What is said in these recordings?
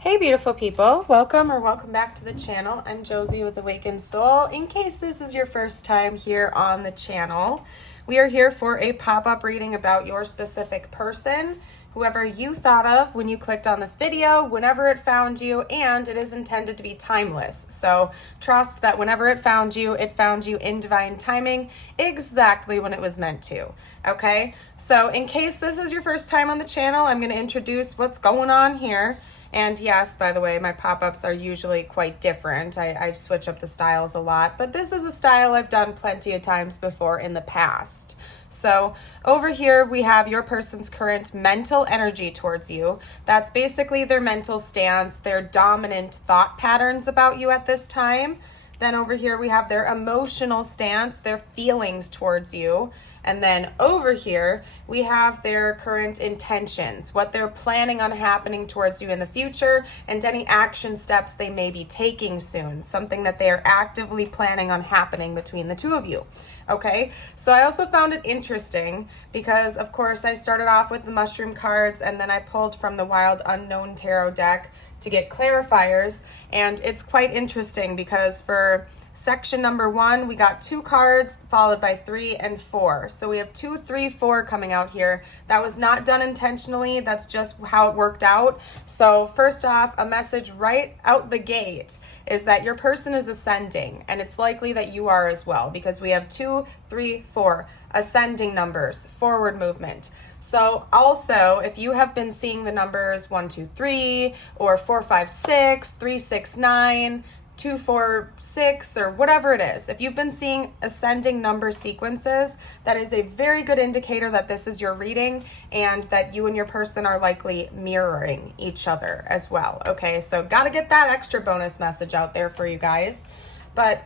Hey beautiful people, welcome back to the channel. I'm Josie with Awakened Soul. In case this is your first time here on the channel, we are here for a pop-up reading about your specific person, whoever you thought of when you clicked on this video, whenever it found you, and it is intended to be timeless. So trust that whenever it found you in divine timing, exactly when it was meant to. Okay, so in case this is your first time on the channel, I'm going to introduce what's going on here. And yes, by the way, my pop-ups are usually quite different. I switch up the styles a lot, but this is a style I've done plenty of times before in the past. So over here, we have your person's current mental energy towards you. That's basically their mental stance, their dominant thought patterns about you at this time. Then over here, we have their emotional stance, their feelings towards you. And then over here, we have their current intentions, what they're planning on happening towards you in the future, and any action steps they may be taking soon, something that they are actively planning on happening between the two of you. Okay, so I also found it interesting because, of course, I started off with the mushroom cards and then I pulled from the Wild Unknown Tarot deck to get clarifiers. And it's quite interesting because for section number 1, we got 2 cards followed by 3 and 4. So we have 2, 3, 4 coming out here. That was not done intentionally. That's just how it worked out. So first off, a message right out the gate is that your person is ascending, and it's likely that you are as well because we have 2, 3, 4 ascending numbers, forward movement. So also, if you have been seeing the numbers 1, 2, 3 or 4, 5, 6, 3, 6, 9, 2, 4, 6, or whatever it is, if you've been seeing ascending number sequences, that is a very good indicator that this is your reading and that you and your person are likely mirroring each other as well. Okay, so got to get that extra bonus message out there for you guys. But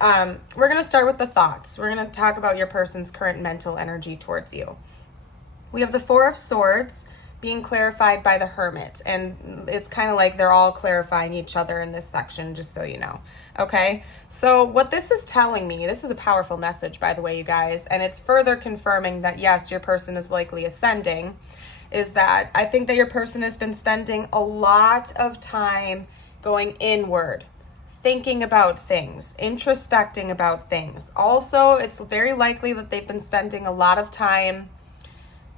we're going to start with the thoughts. We're going to talk about your person's current mental energy towards you. We have the 4 of Swords being clarified by the Hermit, and it's kind of like they're all clarifying each other in this section, just so you know. Okay, so what this is telling me, this is a powerful message, by the way, you guys, and it's further confirming that yes, your person is likely ascending, is that I think that your person has been spending a lot of time going inward, thinking about things, introspecting about things. Also, it's very likely that they've been spending a lot of time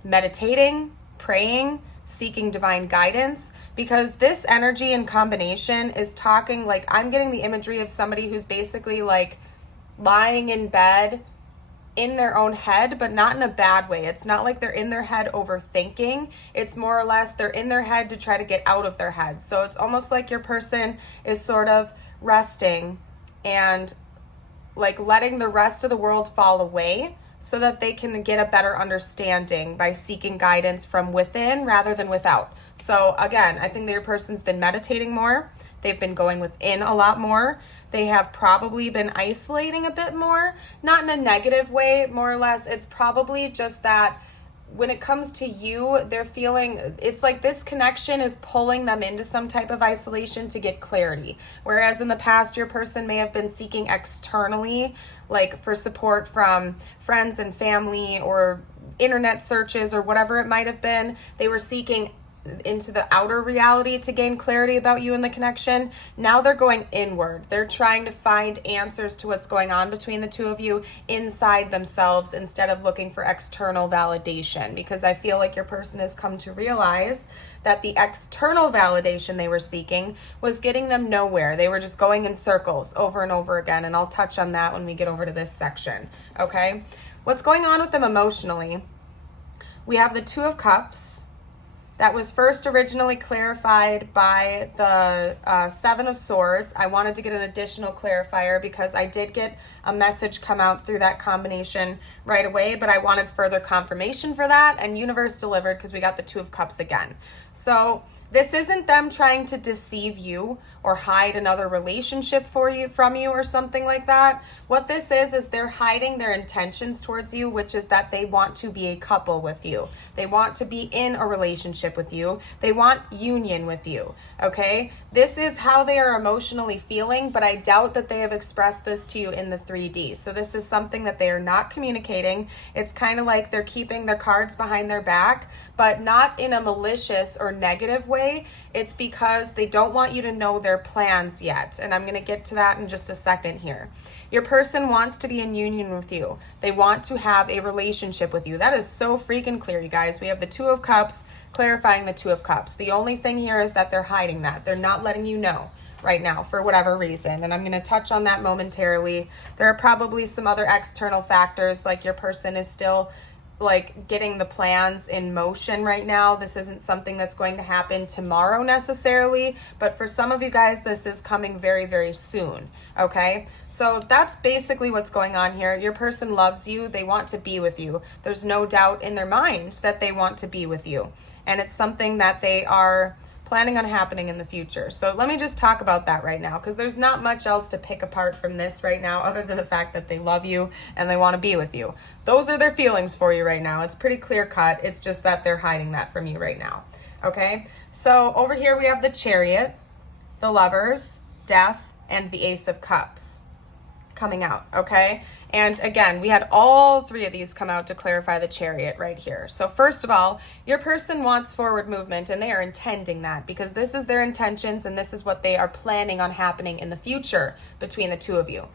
meditating, praying, seeking divine guidance, because this energy in combination is talking, like, I'm getting the imagery of somebody who's basically like lying in bed in their own head, but not in a bad way. It's not like they're in their head overthinking. It's more or less they're in their head to try to get out of their head. So it's almost like your person is sort of resting and like letting the rest of the world fall away so that they can get a better understanding by seeking guidance from within rather than without. So again, I think that your person's been meditating more. They've been going within a lot more. They have probably been isolating a bit more, not in a negative way, more or less. It's probably just that when it comes to you, they're feeling, it's like this connection is pulling them into some type of isolation to get clarity. Whereas in the past, your person may have been seeking externally, like for support from friends and family or internet searches or whatever it might have been. They were seeking into the outer reality to gain clarity about you and the connection. Now they're going inward. They're trying to find answers to what's going on between the two of you inside themselves instead of looking for external validation, because I feel like your person has come to realize that the external validation they were seeking was getting them nowhere. They were just going in circles over and over again, and I'll touch on that when we get over to this section. Okay, what's going on with them emotionally? We have the 2 of Cups. That was first originally clarified by the 7 of Swords. I wanted to get an additional clarifier because I did get a message come out through that combination right away, but I wanted further confirmation for that, and universe delivered because we got the 2 of Cups again. So this isn't them trying to deceive you or hide another relationship from you or something like that. What this is they're hiding their intentions towards you, which is that they want to be a couple with you. They want to be in a relationship with you. They want union with you, okay? This is how they are emotionally feeling, but I doubt that they have expressed this to you in the 3D. So this is something that they are not communicating. It's kind of like they're keeping their cards behind their back, but not in a malicious or negative way. way, it's because they don't want you to know their plans yet. And I'm going to get to that in just a second here. Your person wants to be in union with you. They want to have a relationship with you. That is so freaking clear, you guys. We have the Two of Cups clarifying the Two of Cups. The only thing here is that they're hiding that. They're not letting you know right now for whatever reason. And I'm going to touch on that momentarily. There are probably some other external factors, like your person is still like getting the plans in motion right now. This isn't something that's going to happen tomorrow necessarily, but for some of you guys, this is coming very, very soon. Okay. So that's basically what's going on here. Your person loves you. They want to be with you. There's no doubt in their mind that they want to be with you. And it's something that they are planning on happening in the future. So let me just talk about that right now, because there's not much else to pick apart from this right now other than the fact that they love you and they want to be with you. Those are their feelings for you right now. It's pretty clear cut. It's just that they're hiding that from you right now. Okay, so over here we have the Chariot, the Lovers, Death, and the Ace of Cups coming out. Okay, and again, we had all three of these come out to clarify the Chariot right here. So first of all, your person wants forward movement, and they are intending that because this is their intentions and this is what they are planning on happening in the future between the two of you.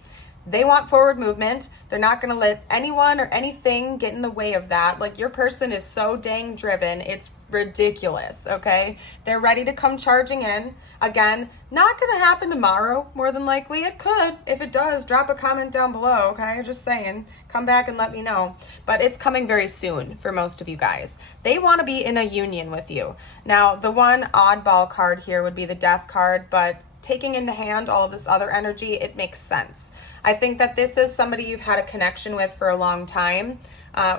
They want forward movement. They're not going to let anyone or anything get in the way of that. Like, your person is so dang driven. It's ridiculous. Okay. They're ready to come charging in. Again, not going to happen tomorrow. More than likely it could. If it does, drop a comment down below. Okay. Just saying, come back and let me know, but it's coming very soon for most of you guys. They want to be in a union with you. Now, the one oddball card here would be the Death card, but taking into hand all of this other energy, it makes sense. I think that this is somebody you've had a connection with for a long time,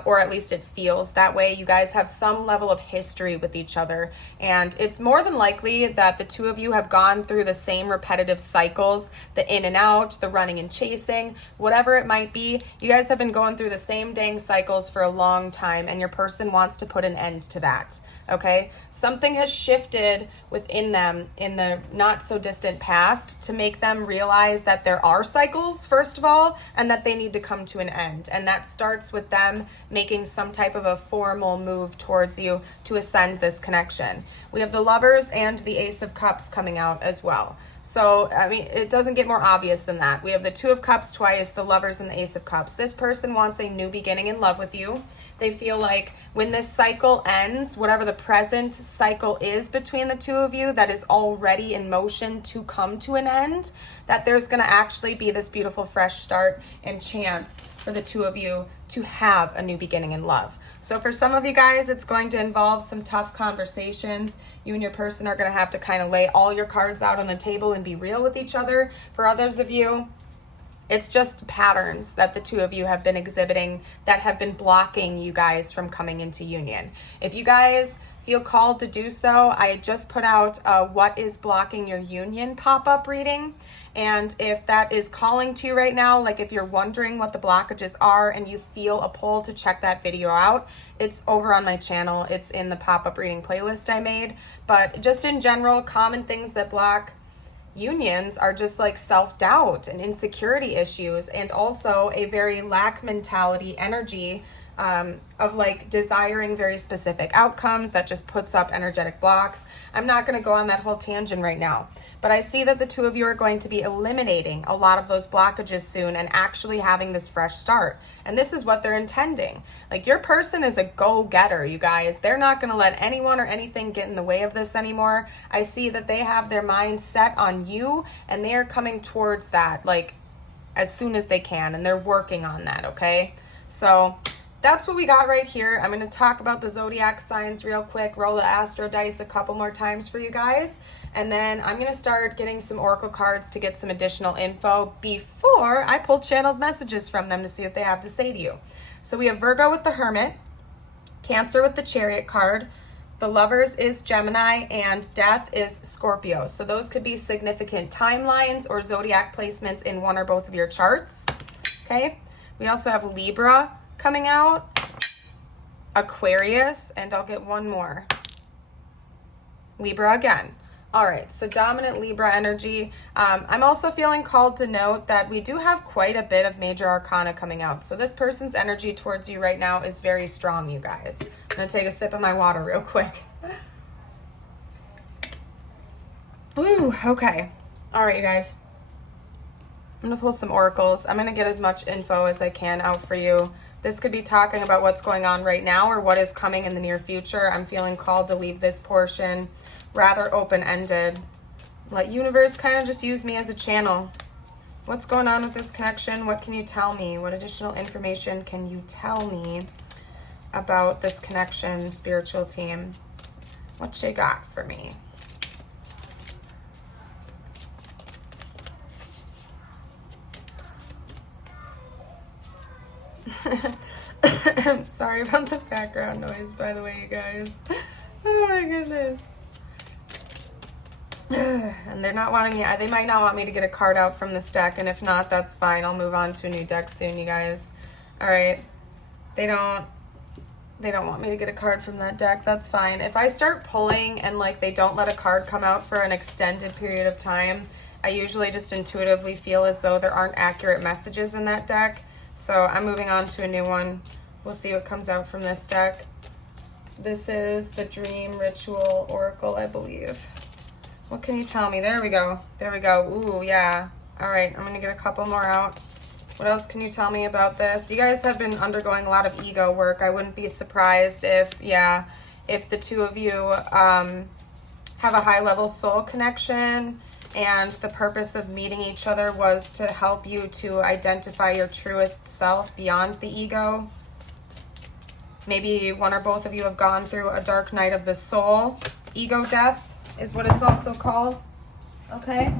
or at least it feels that way. You guys have some level of history with each other, and it's more than likely that the two of you have gone through the same repetitive cycles, the in and out, the running and chasing, whatever it might be. You guys have been going through the same dang cycles for a long time, and your person wants to put an end to that. Okay, something has shifted within them in the not so distant past to make them realize that there are cycles, first of all, and that they need to come to an end. And that starts with them making some type of a formal move towards you to ascend this connection. We have the Lovers and the Ace of Cups coming out as well. So, I mean, it doesn't get more obvious than that. We have the Two of Cups twice, the Lovers and the Ace of Cups. This person wants a new beginning in love with you. They feel like when this cycle ends, whatever the present cycle is between the two of you that is already in motion to come to an end, that there's going to actually be this beautiful fresh start and chance for the two of you to have a new beginning in love. So for some of you guys, it's going to involve some tough conversations. You and your person are going to have to kind of lay all your cards out on the table and be real with each other. For others of you, it's just patterns that the two of you have been exhibiting that have been blocking you guys from coming into union. If you guys feel called to do so, I just put out a What is Blocking Your Union pop-up reading. And if that is calling to you right now, like if you're wondering what the blockages are and you feel a pull to check that video out, it's over on my channel. It's in the pop-up reading playlist I made. But just in general, common things that block unions are just like self-doubt and insecurity issues, and also a very lack mentality energy of like desiring very specific outcomes that just puts up energetic blocks. I'm not going to go on that whole tangent right now, but I see that the two of you are going to be eliminating a lot of those blockages soon and actually having this fresh start. And this is what they're intending. Like, your person is a go-getter, you guys. They're not going to let anyone or anything get in the way of this anymore. I see that they have their mind set on you, and they are coming towards that like as soon as they can, and they're working on that. Okay, so that's what we got right here. I'm going to talk about the zodiac signs real quick, roll the astro dice a couple more times for you guys, and then I'm going to start getting some oracle cards to get some additional info before I pull channeled messages from them to see what they have to say to you. So we have Virgo with the Hermit, Cancer with the Chariot card, the Lovers is Gemini, and Death is Scorpio. So those could be significant timelines or zodiac placements in one or both of your charts. Okay. We also have Libra coming out, Aquarius, and I'll get one more. Libra again. All right, so dominant Libra energy. I'm also feeling called to note that we do have quite a bit of major arcana coming out. So this person's energy towards you right now is very strong, you guys. I'm gonna take a sip of my water real quick. Ooh, okay. All right, you guys. I'm going to pull some oracles. I'm going to get as much info as I can out for you. This could be talking about what's going on right now or what is coming in the near future. I'm feeling called to leave this portion rather open-ended. Let universe kind of just use me as a channel. What's going on with this connection? What can you tell me? What additional information can you tell me about this connection, spiritual team? What you got for me? I'm sorry about the background noise, by the way, you guys. Oh my goodness. And they're not wanting me, they might not want me to get a card out from this deck, and if not, that's fine. I'll move on to a new deck soon, you guys. All right. They don't want me to get a card from that deck. That's fine. If I start pulling and like they don't let a card come out for an extended period of time, I usually just intuitively feel as though there aren't accurate messages in that deck. So I'm moving on to a new one. We'll see what comes out from this deck. This is the Dream Ritual Oracle, I believe. What can you tell me? There we go. There we go. Ooh, yeah. All right, I'm going to get a couple more out. What else can you tell me about this? You guys have been undergoing a lot of ego work. I wouldn't be surprised if the two of you have a high-level soul connection, and the purpose of meeting each other was to help you to identify your truest self beyond the ego. Maybe one or both of you have gone through a dark night of the soul. Ego death is what it's also called. Okay.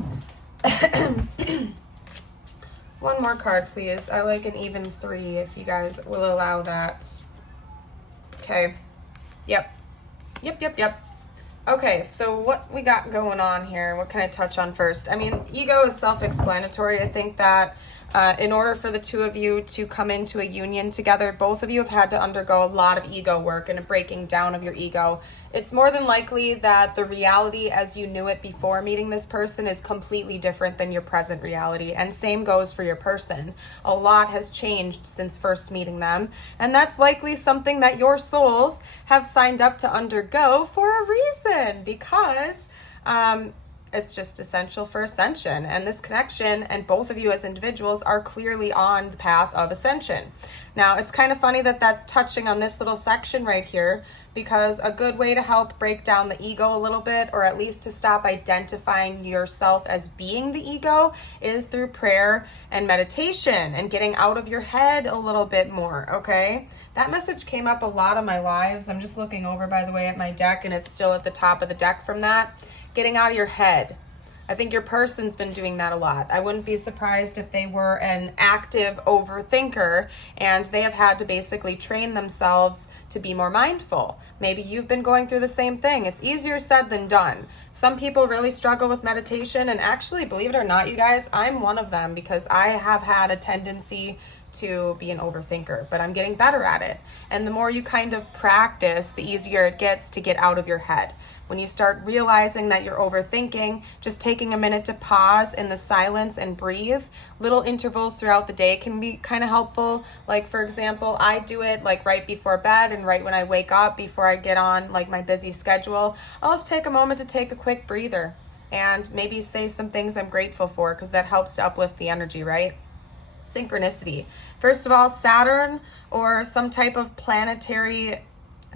One more card, please. I like an even 3 if you guys will allow that. Okay. Yep. Okay, so what we got going on here? What can I touch on first? I mean, ego is self-explanatory. I think that in order for the two of you to come into a union together, both of you have had to undergo a lot of ego work and a breaking down of your ego. It's more than likely that the reality as you knew it before meeting this person is completely different than your present reality, and same goes for your person. A lot has changed since first meeting them, and that's likely something that your souls have signed up to undergo for a reason, because it's just essential for ascension. And this connection and both of you as individuals are clearly on the path of ascension. Now, it's kind of funny that that's touching on this little section right here, because a good way to help break down the ego a little bit, or at least to stop identifying yourself as being the ego, is through prayer and meditation and getting out of your head a little bit more, okay? That message came up a lot on my lives. I'm just looking over, by the way, at my deck, and it's still at the top of the deck from that. Getting out of your head. I think your person's been doing that a lot. I wouldn't be surprised if they were an active overthinker and they have had to basically train themselves to be more mindful. Maybe you've been going through the same thing. It's easier said than done. Some people really struggle with meditation, and actually, believe it or not, you guys, I'm one of them, because I have had a tendency to be an overthinker, but I'm getting better at it. And the more you kind of practice, the easier it gets to get out of your head. When you start realizing that you're overthinking, just taking a minute to pause in the silence and breathe. Little intervals throughout the day can be kind of helpful. Like, for example, I do it like right before bed and right when I wake up before I get on like my busy schedule. I'll just take a moment to take a quick breather and maybe say some things I'm grateful for, because that helps to uplift the energy, right? Synchronicity. First of all, Saturn or some type of planetary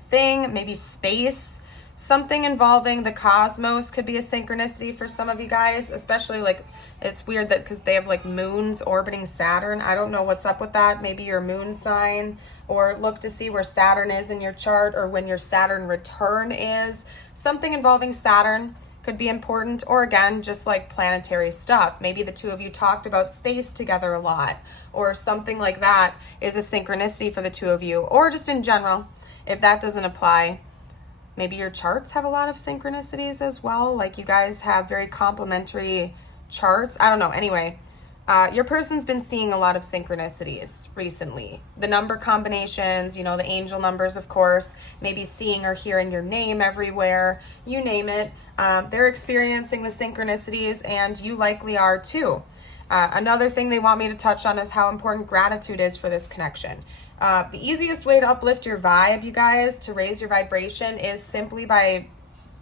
thing, maybe space, something involving the cosmos could be a synchronicity for some of you guys, especially like, it's weird that because they have like moons orbiting Saturn. I don't know what's up with that. Maybe your moon sign, or look to see where Saturn is in your chart or when your Saturn return is. Something involving Saturn could be important, or again, just like planetary stuff. Maybe the two of you talked about space together a lot, or something like that is a synchronicity for the two of you, or just in general. If that doesn't apply, maybe your charts have a lot of synchronicities as well, like you guys have very complementary charts. I don't know. Anyway, your person's been seeing a lot of synchronicities recently. The number combinations, you know, the angel numbers, of course, maybe seeing or hearing your name everywhere, you name it. They're experiencing the synchronicities, and you likely are too. Another thing they want me to touch on is how important gratitude is for this connection. The easiest way to uplift your vibe, you guys, to raise your vibration, is simply by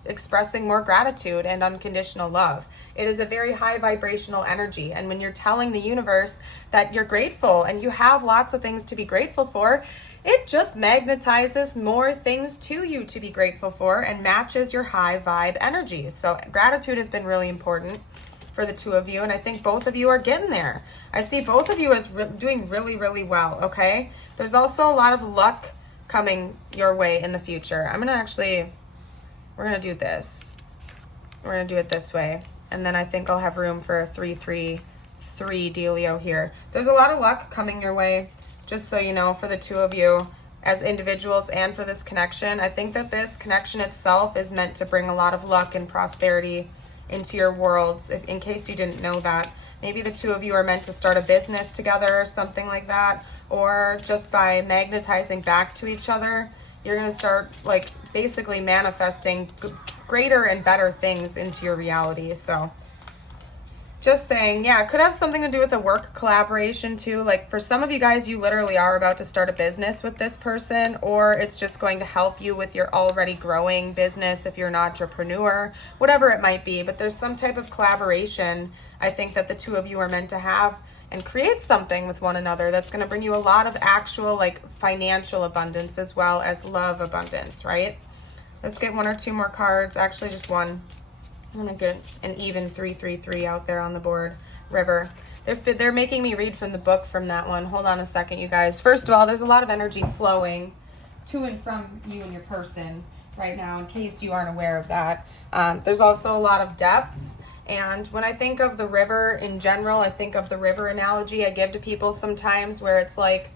expressing more gratitude and unconditional love. It is a very high vibrational energy. And when you're telling the universe that you're grateful and you have lots of things to be grateful for, it just magnetizes more things to you to be grateful for and matches your high vibe energy. So gratitude has been really important for the two of you, and I think both of you are getting there. I see both of you as doing really, really well, okay? There's also a lot of luck coming your way in the future. We're gonna do this. We're gonna do it this way, and then I think I'll have room for a 3-3-3 dealio here. There's a lot of luck coming your way, just so you know, for the two of you as individuals and for this connection. I think that this connection itself is meant to bring a lot of luck and prosperity into your worlds, in case you didn't know that. Maybe the two of you are meant to start a business together or something like that, or just by magnetizing back to each other, you're going to start like basically manifesting greater and better things into your reality. So just saying, yeah, it could have something to do with a work collaboration too. Like for some of you guys, you literally are about to start a business with this person, or it's just going to help you with your already growing business if you're an entrepreneur, whatever it might be. But there's some type of collaboration, I think, that the two of you are meant to have and create something with one another that's going to bring you a lot of actual like financial abundance as well as love abundance, right? Let's get one or two more cards. Actually, just one. I'm going to get an even 3-3-3 out there on the board. River. They're making me read from the book from that one. Hold on a second, you guys. First of all, there's a lot of energy flowing to and from you and your person right now, in case you aren't aware of that. There's also a lot of depths. And when I think of the river in general, I think of the river analogy I give to people sometimes, where it's like,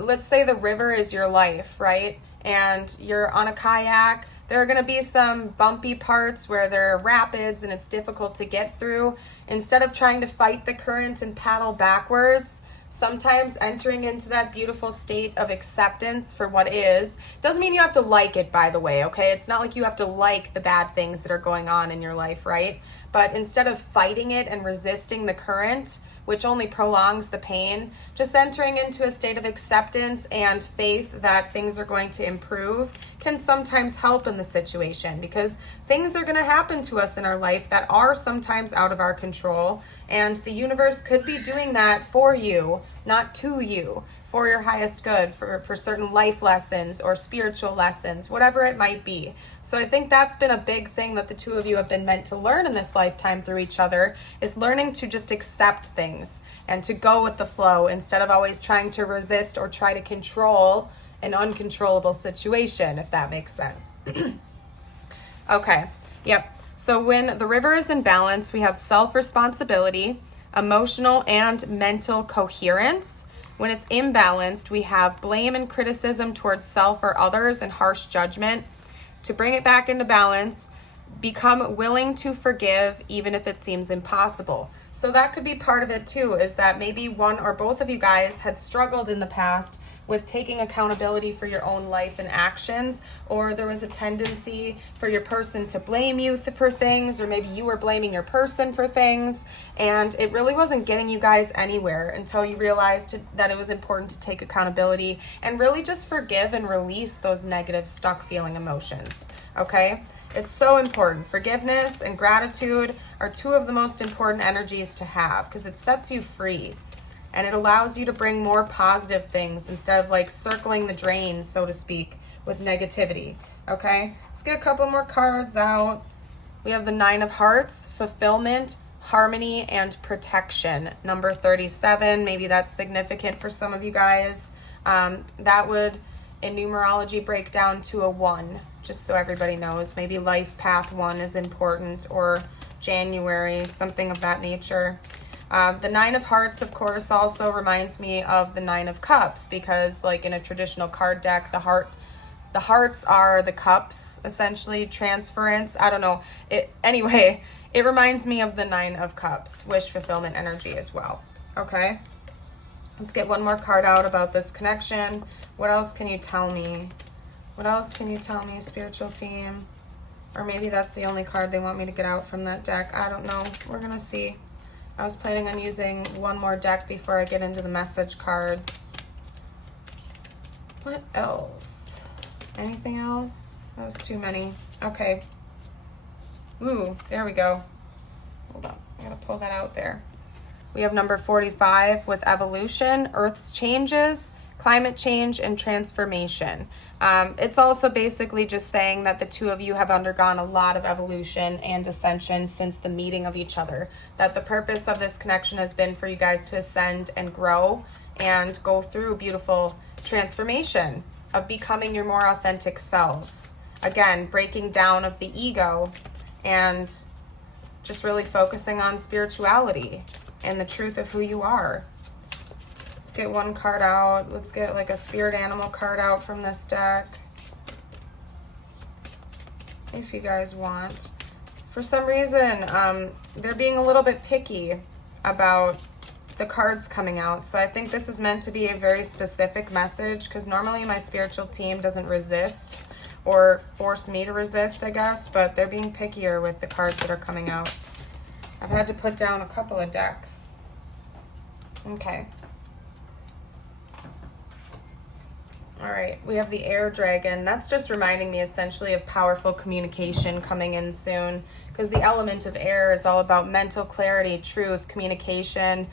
let's say the river is your life, right? And you're on a kayak. There are going to be some bumpy parts where there are rapids and it's difficult to get through. Instead of trying to fight the current and paddle backwards, sometimes entering into that beautiful state of acceptance for what is. Doesn't mean you have to like it, by the way, okay? It's not like you have to like the bad things that are going on in your life, right? But instead of fighting it and resisting the current, which only prolongs the pain, just entering into a state of acceptance and faith that things are going to improve can sometimes help in the situation, because things are going to happen to us in our life that are sometimes out of our control, and the universe could be doing that for you, not to you, for your highest good, for certain life lessons or spiritual lessons, whatever it might be. So I think that's been a big thing that the two of you have been meant to learn in this lifetime through each other, is learning to just accept things and to go with the flow instead of always trying to resist or try to control an uncontrollable situation, if that makes sense. Okay, yep. So when the river is in balance, we have self-responsibility, emotional and mental coherence. When it's imbalanced, we have blame and criticism towards self or others and harsh judgment. To bring it back into balance, become willing to forgive even if it seems impossible. So that could be part of it too, is that maybe one or both of you guys had struggled in the past with taking accountability for your own life and actions, or there was a tendency for your person to blame you for things, or maybe you were blaming your person for things, and it really wasn't getting you guys anywhere until you realized that it was important to take accountability and really just forgive and release those negative stuck feeling emotions, okay? It's so important. Forgiveness and gratitude are two of the most important energies to have, because it sets you free. And it allows you to bring more positive things instead of like circling the drain, so to speak, with negativity. Okay, let's get a couple more cards out. We have the 9 of Hearts, fulfillment, harmony, and protection. Number 37, maybe that's significant for some of you guys. That would, in numerology, break down to a 1, just so everybody knows. Maybe life path 1 is important, or January, something of that nature. The 9 of Hearts, of course, also reminds me of the 9 of Cups, because like in a traditional card deck, the hearts are the cups, essentially, transference. I don't know. Anyway, it reminds me of the 9 of Cups, wish fulfillment energy as well. Okay. Let's get one more card out about this connection. What else can you tell me? What else can you tell me, spiritual team? Or maybe that's the only card they want me to get out from that deck. I don't know. We're going to see. I was planning on using one more deck before I get into the message cards. What else? Anything else? That was too many. Okay. Ooh, there we go. Hold on, I gotta pull that out there. We have number 45 with evolution, Earth's changes, climate change, and transformation. It's also basically just saying that the two of you have undergone a lot of evolution and ascension since the meeting of each other. That the purpose of this connection has been for you guys to ascend and grow and go through beautiful transformation of becoming your more authentic selves. Again, breaking down of the ego and just really focusing on spirituality and the truth of who you are. Let's get one card out. Let's get like a spirit animal card out from this deck, if you guys want. For some reason, they're being a little bit picky about the cards coming out. So I think this is meant to be a very specific message, because normally my spiritual team doesn't resist or force me to resist, I guess, but they're being pickier with the cards that are coming out. I've had to put down a couple of decks. Okay. All right, we have the air dragon. That's just reminding me essentially of powerful communication coming in soon, because the element of air is all about mental clarity, truth, communication,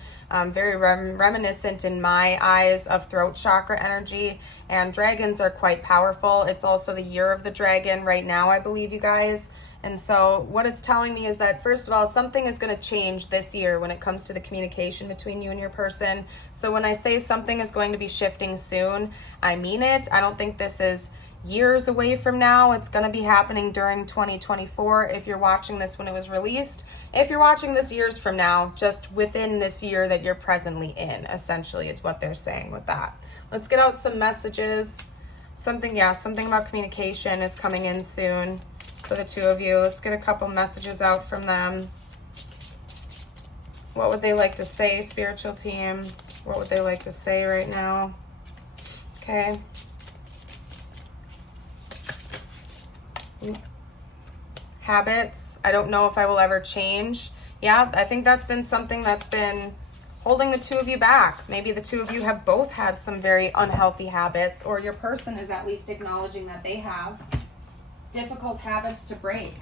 very reminiscent in my eyes of throat chakra energy, and dragons are quite powerful. It's also the year of the dragon right now, I believe, you guys. And so what it's telling me is that, first of all, something is going to change this year when it comes to the communication between you and your person. So when I say something is going to be shifting soon, I mean it. I don't think this is years away from now. It's going to be happening during 2024 if you're watching this when it was released. If you're watching this years from now, just within this year that you're presently in, essentially, is what they're saying with that. Let's get out some messages. Something about communication is coming in soon for the two of you. Let's get a couple messages out from them. What would they like to say, spiritual team? What would they like to say right now? Okay. Habits. I don't know if I will ever change. Yeah, I think that's been something that's been holding the two of you back. Maybe the two of you have both had some very unhealthy habits, or your person is at least acknowledging that they have difficult habits to break.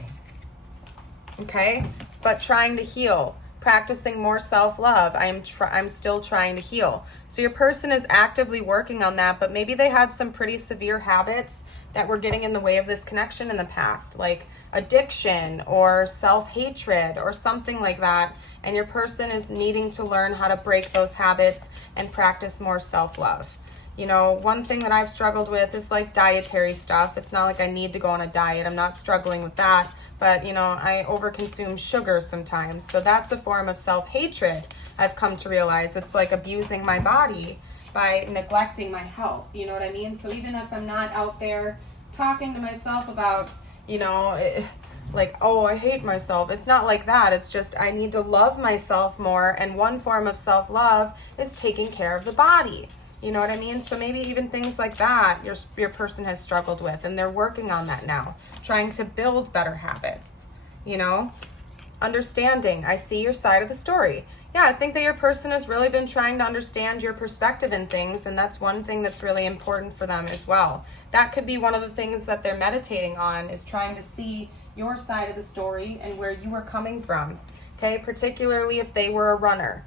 Okay, but trying to heal, practicing more self-love. I'm still trying to heal. So your person is actively working on that, but maybe they had some pretty severe habits that were getting in the way of this connection in the past, like addiction or self-hatred or something like that. And your person is needing to learn how to break those habits and practice more self-love. You know, one thing that I've struggled with is like dietary stuff. It's not like I need to go on a diet. I'm not struggling with that. But, you know, I overconsume sugar sometimes. So that's a form of self-hatred, I've come to realize. It's like abusing my body by neglecting my health. You know what I mean? So even if I'm not out there talking to myself about, you know, like, oh, I hate myself. It's not like that. It's just I need to love myself more. And one form of self-love is taking care of the body. You know what I mean? So maybe even things like that your person has struggled with, and they're working on that now, trying to build better habits, you know? Understanding. I see your side of the story. Yeah, I think that your person has really been trying to understand your perspective in things, and that's one thing that's really important for them as well. That could be one of the things that they're meditating on, is trying to see your side of the story and where you are coming from, okay? Particularly if they were a runner.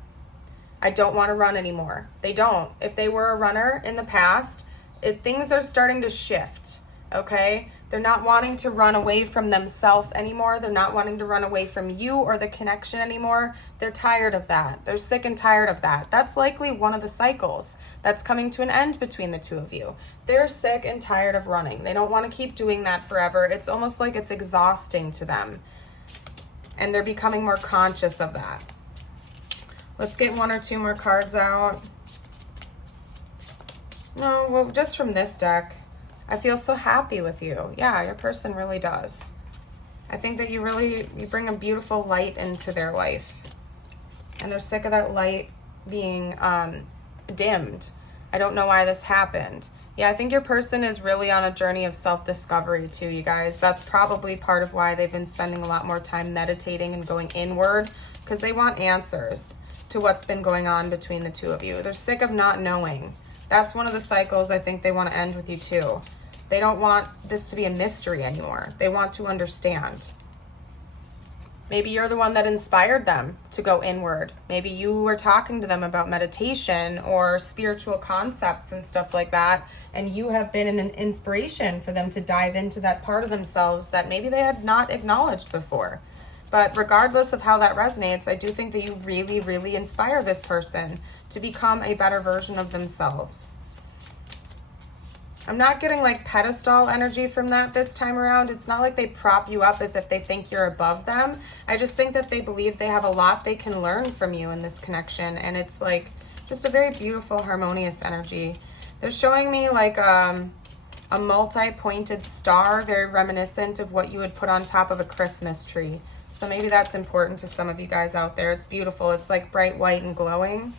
I don't want to run anymore. They don't. If they were a runner in the past, things are starting to shift, okay? They're not wanting to run away from themselves anymore. They're not wanting to run away from you or the connection anymore. They're tired of that. They're sick and tired of that. That's likely one of the cycles that's coming to an end between the two of you. They're sick and tired of running. They don't want to keep doing that forever. It's almost like it's exhausting to them. And they're becoming more conscious of that. Let's get one or two more cards out. No, well, just from this deck. I feel so happy with you. Yeah, your person really does. I think that you bring a beautiful light into their life. And they're sick of that light being dimmed. I don't know why this happened. Yeah, I think your person is really on a journey of self-discovery too, you guys. That's probably part of why they've been spending a lot more time meditating and going inward, because they want answers to what's been going on between the two of you. They're sick of not knowing. That's one of the cycles I think they want to end with you too. They don't want this to be a mystery anymore. They want to understand. Maybe you're the one that inspired them to go inward. Maybe you were talking to them about meditation or spiritual concepts and stuff like that, and you have been an inspiration for them to dive into that part of themselves that maybe they had not acknowledged before. But regardless of how that resonates, I do think that you really, really inspire this person to become a better version of themselves. I'm not getting like pedestal energy from that this time around. It's not like they prop you up as if they think you're above them. I just think that they believe they have a lot they can learn from you in this connection. And it's like just a very beautiful, harmonious energy. They're showing me like a multi-pointed star, very reminiscent of what you would put on top of a Christmas tree. So maybe that's important to some of you guys out there. It's beautiful. It's like bright white and glowing.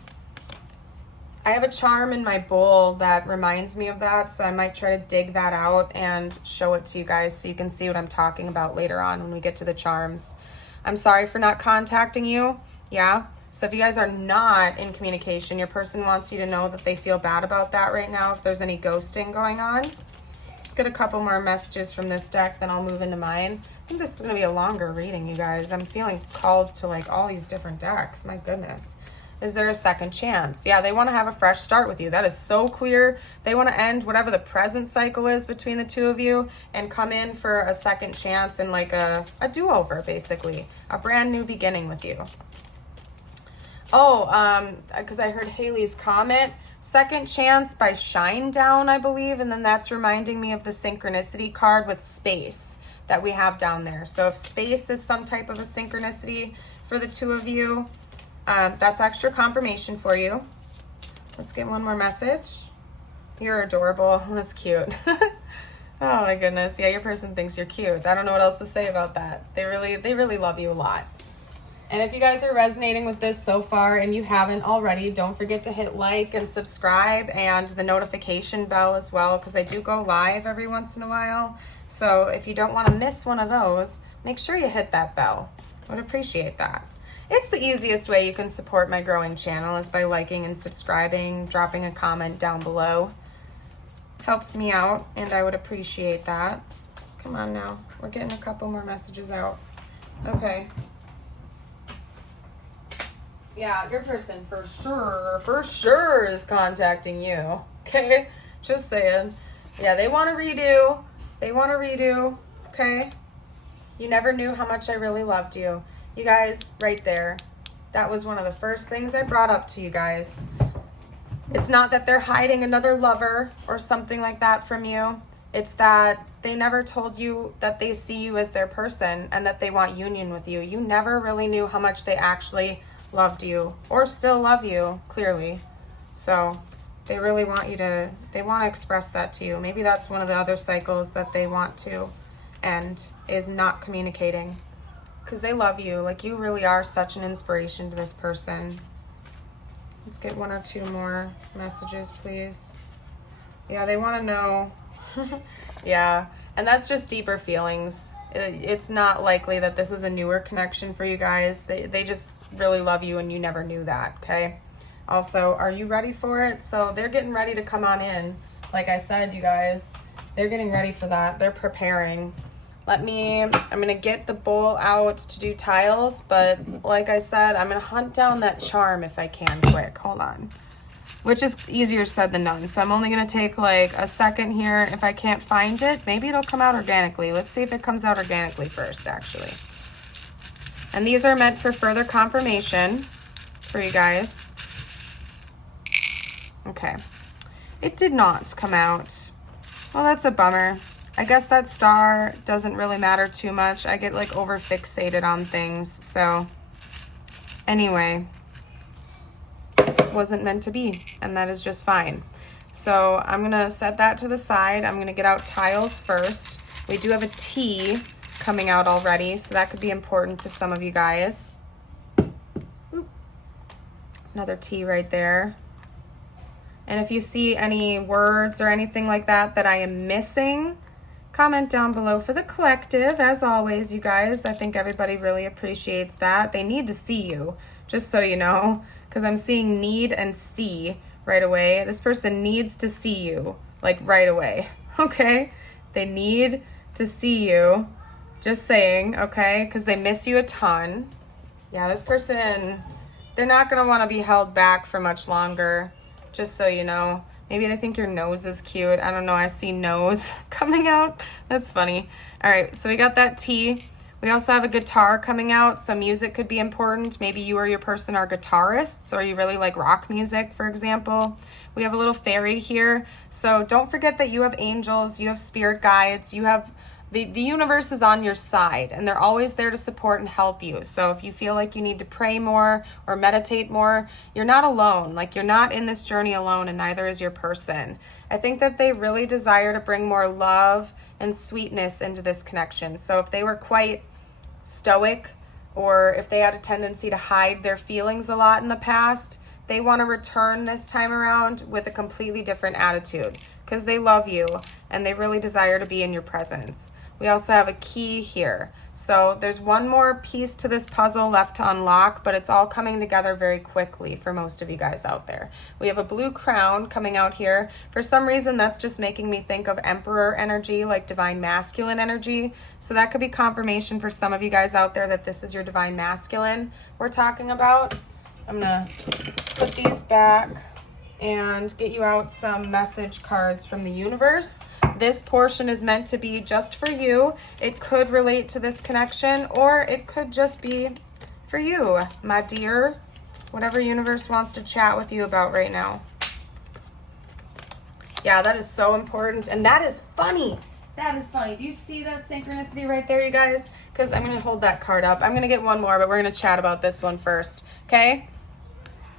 I have a charm in my bowl that reminds me of that, so I might try to dig that out and show it to you guys so you can see what I'm talking about later on when we get to the charms. I'm sorry for not contacting you. Yeah. So if you guys are not in communication, your person wants you to know that they feel bad about that right now, if there's any ghosting going on. Let's get a couple more messages from this deck, then I'll move into mine. I think this is going to be a longer reading, you guys. I'm feeling called to like all these different decks. My goodness. Is there a second chance? Yeah, they want to have a fresh start with you. That is so clear. They want to end whatever the present cycle is between the two of you and come in for a second chance and like a do-over, basically. A brand new beginning with you. Oh, because I heard Haley's comment. Second Chance by Shinedown, I believe. And then that's reminding me of the synchronicity card with space that we have down there. So if space is some type of a synchronicity for the two of you, that's extra confirmation for you. Let's get one more message. You're adorable. That's cute. Oh my goodness. Yeah, your person thinks you're cute. I don't know what else to say about that. They really love you a lot. And if you guys are resonating with this so far and you haven't already, don't forget to hit like and subscribe and the notification bell as well, because I do go live every once in a while. So if you don't want to miss one of those, make sure you hit that bell. I would appreciate that. It's the easiest way you can support my growing channel is by liking and subscribing, dropping a comment down below. Helps me out, and I would appreciate that. Come on now. We're getting a couple more messages out. Okay. Yeah, your person for sure is contacting you. Okay? Just saying. Yeah, they want to redo. Okay? You never knew how much I really loved you. You guys, right there, that was one of the first things I brought up to you guys. It's not that they're hiding another lover or something like that from you. It's that they never told you that they see you as their person and that they want union with you. You never really knew how much they actually loved you or still love you, clearly. So they really want you to, they want to express that to you. Maybe that's one of the other cycles that they want to end, is not communicating. Because they love you. Like, you really are such an inspiration to this person. Let's get one or two more messages, please. Yeah, they want to know. Yeah, and that's just deeper feelings. It's not likely that this is a newer connection for you guys. They just really love you, and you never knew that, okay? Also, are you ready for it? So they're getting ready to come on in. Like I said, you guys, they're getting ready for that. They're preparing. I'm going to get the bowl out to do tiles, but like I said, I'm going to hunt down that charm if I can quick. Hold on. Which is easier said than done. So I'm only going to take like a second here. If I can't find it, maybe it'll come out organically. Let's see if it comes out organically first, actually. And these are meant for further confirmation for you guys. Okay. It did not come out. Well, that's a bummer. I guess that star doesn't really matter too much. I get like over fixated on things. So anyway, wasn't meant to be, and that is just fine. So I'm gonna set that to the side. I'm gonna get out tiles first. We do have a T coming out already, so that could be important to some of you guys. Oop. Another T right there. And if you see any words or anything like that I am missing, comment down below for the collective. As always, you guys, I think everybody really appreciates that. They need to see you, just so you know, because I'm seeing need and see right away. This person needs to see you, like right away, okay? They need to see you. Just saying, okay? Because they miss you a ton. Yeah, this person, they're not going to want to be held back for much longer, just so you know. Maybe they think your nose is cute. I don't know. I see nose coming out. That's funny. All right, so we got that T. We also have a guitar coming out, so music could be important. Maybe you or your person are guitarists, or you really like rock music, for example. We have a little fairy here. So don't forget that you have angels, you have spirit guides, you have the universe is on your side, and they're always there to support and help you. So if you feel like you need to pray more or meditate more, you're not alone. Like, you're not in this journey alone, and neither is your person. I think that they really desire to bring more love and sweetness into this connection. So if they were quite stoic, or if they had a tendency to hide their feelings a lot in the past, they want to return this time around with a completely different attitude, because they love you and they really desire to be in your presence. We also have a key here. So there's one more piece to this puzzle left to unlock, but it's all coming together very quickly for most of you guys out there. We have a blue crown coming out here. For some reason, that's just making me think of emperor energy, like divine masculine energy. So that could be confirmation for some of you guys out there that this is your divine masculine we're talking about. I'm gonna put these back and get you out some message cards from the universe. This portion is meant to be just for you. It could relate to this connection, or it could just be for you, my dear. Whatever universe wants to chat with you about right now. Yeah, that is so important, and that is funny. That is funny. Do you see that synchronicity right there, you guys? Because I'm going to hold that card up. I'm going to get one more, but we're going to chat about this one first, okay?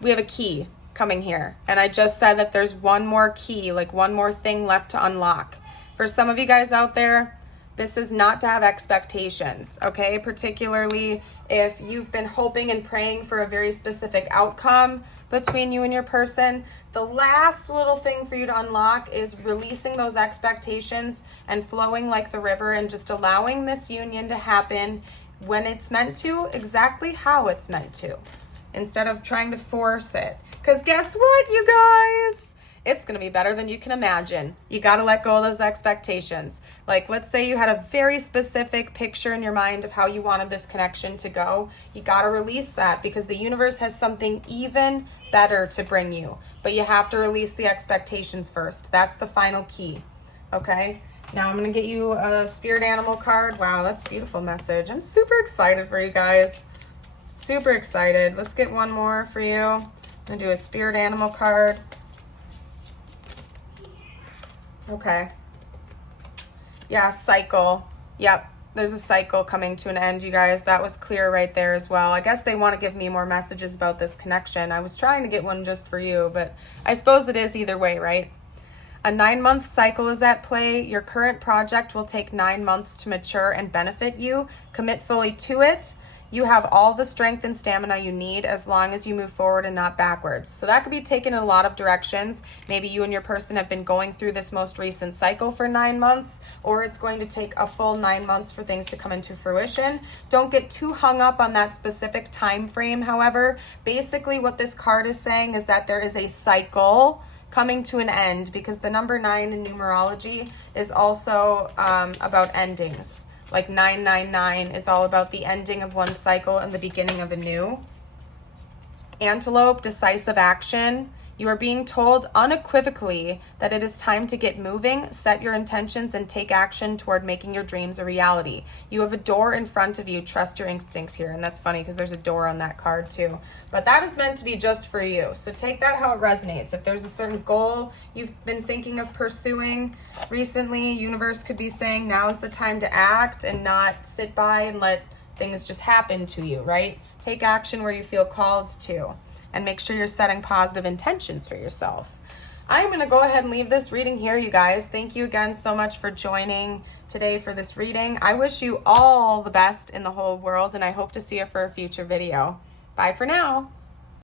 We have a key coming here, and I just said that there's one more key, like one more thing left to unlock. For some of you guys out there, this is not to have expectations, okay? Particularly if you've been hoping and praying for a very specific outcome between you and your person. The last little thing for you to unlock is releasing those expectations and flowing like the river, and just allowing this union to happen when it's meant to, exactly how it's meant to, instead of trying to force it. Because guess what, you guys? It's going to be better than you can imagine. You got to let go of those expectations. Like, let's say you had a very specific picture in your mind of how you wanted this connection to go. You got to release that, because the universe has something even better to bring you. But you have to release the expectations first. That's the final key. Okay? Now I'm going to get you a spirit animal card. Wow, that's a beautiful message. I'm super excited for you guys. Super excited. Let's get one more for you. I'm going to do a spirit animal card. Okay. Yeah, cycle. Yep, there's a cycle coming to an end, you guys. That was clear right there as well. I guess they want to give me more messages about this connection. I was trying to get one just for you, but I suppose it is either way, right? A 9-month cycle is at play. Your current project will take 9 months to mature and benefit you. Commit fully to it. You have all the strength and stamina you need as long as you move forward and not backwards. So that could be taken in a lot of directions. Maybe you and your person have been going through this most recent cycle for 9 months, or it's going to take a full 9 months for things to come into fruition. Don't get too hung up on that specific time frame, however. Basically, what this card is saying is that there is a cycle coming to an end, because the number 9 in numerology is also about endings. Like 999 is all about the ending of one cycle and the beginning of a new. Antelope, decisive action. You are being told unequivocally that it is time to get moving, set your intentions, and take action toward making your dreams a reality. You have a door in front of you. Trust your instincts here. And that's funny because there's a door on that card too. But that is meant to be just for you. So take that how it resonates. If there's a certain goal you've been thinking of pursuing recently, universe could be saying now is the time to act and not sit by and let things just happen to you, right? Take action where you feel called to. And make sure you're setting positive intentions for yourself. I'm going to go ahead and leave this reading here, you guys. Thank you again so much for joining today for this reading. I wish you all the best in the whole world, and I hope to see you for a future video. Bye for now.